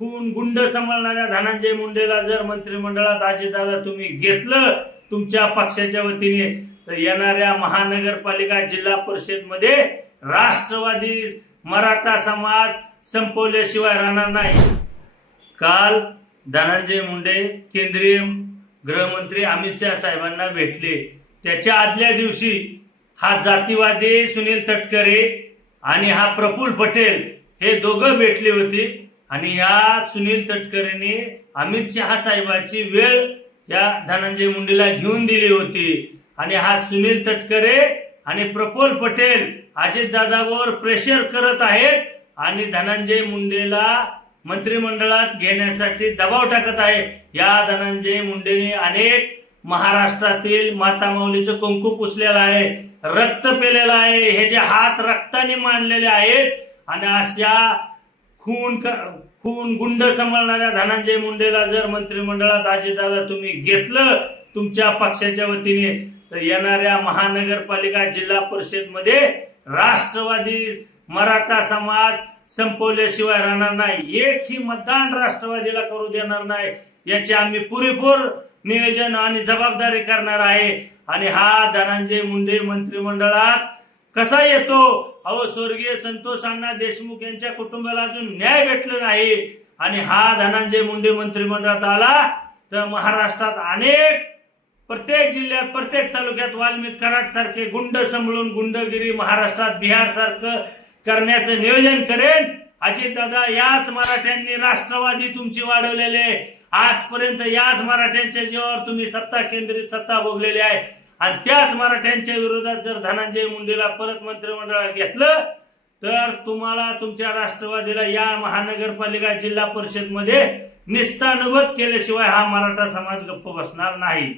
खून गुंड सांभाळणाऱ्या धनंजय मुंडेला जर मंत्रिमंडळात अजितदादा तुम्ही घेतलं तुमच्या पक्षाच्या वतीने तर येणाऱ्या महानगरपालिका जिल्हा परिषदमध्ये राष्ट्रवादी मराठा समाज संपवल्याशिवाय राहणार नाही. काल धनंजय मुंडे केंद्रीय गृहमंत्री अमित शहा साहेबांना भेटले. त्याच्या आदल्या दिवशी हा जातीवादी सुनील तटकरे आणि हा प्रफुल्ल पटेल हे दोघं भेटले होते. आणि या सुनील तटकरेने अमित शहा साहेबाची वेळ या धनंजय मुंडेला घेऊन दिली होती. आणि हा सुनील तटकरे आणि प्रफुल पटेल अजितदादावर प्रेशर करत आहेत आणि धनंजय मुंडेला मंत्रिमंडळात घेण्यासाठी दबाव टाकत आहे. या धनंजय मुंडेने अनेक महाराष्ट्रातील माता माऊलीचं कुंकू पुसलेलं आहे रक्त पेलेलं आहे. हे जे हात रक्ताने मांडलेले आहेत आणि अशा खून खून गुंड सांभाळणाऱ्या धनंजय मुंडेला जर मंत्रिमंडळात अजितदादा तुम्ही घेतलं तुमच्या पक्षाच्या वतीने तर येणाऱ्या महानगरपालिका जिल्हा परिषदमध्ये राष्ट्रवादी मराठा समाज संपवल्याशिवाय राहणार नाही. एक ही मतदान राष्ट्रवादीला करू देणार नाही. याची आम्ही पुरेपूर नियोजन आणि जबाबदारी करणार आहे. आणि हा धनंजय मुंडे मंत्रिमंडळात कसा येतो? अहो स्वर्गीय संतोष अण्णा देशमुख यांच्या कुटुंबाला अजून न्याय भेटला नाही. आणि हा धनंजय मुंडे मंत्रिमंडळात आला तर महाराष्ट्रात अनेक प्रत्येक जिल्ह्यात प्रत्येक तालुक्यात वाल्मिक कराड सारखे गुंड संभळून गुंडगिरी महाराष्ट्रात बिहार सारखं करण्याचं नियोजन करेन. अजितदादा याच मराठ्यांनी राष्ट्रवादी तुमची वाढवलेले आहे. आजपर्यंत याच मराठ्यांच्या जीवावर तुम्ही सत्ता केंद्रित सत्ता भोगलेली आहे. आणि त्याच मराठ्यांच्या विरोधात जर धनंजय मुंडेला परत मंत्रिमंडळात घेतलं तर तुम्हाला तुमच्या राष्ट्रवादीला या महानगरपालिका जिल्हा परिषदमध्ये निस्तानुबत केल्याशिवाय हा मराठा समाज गप्प बसणार नाही.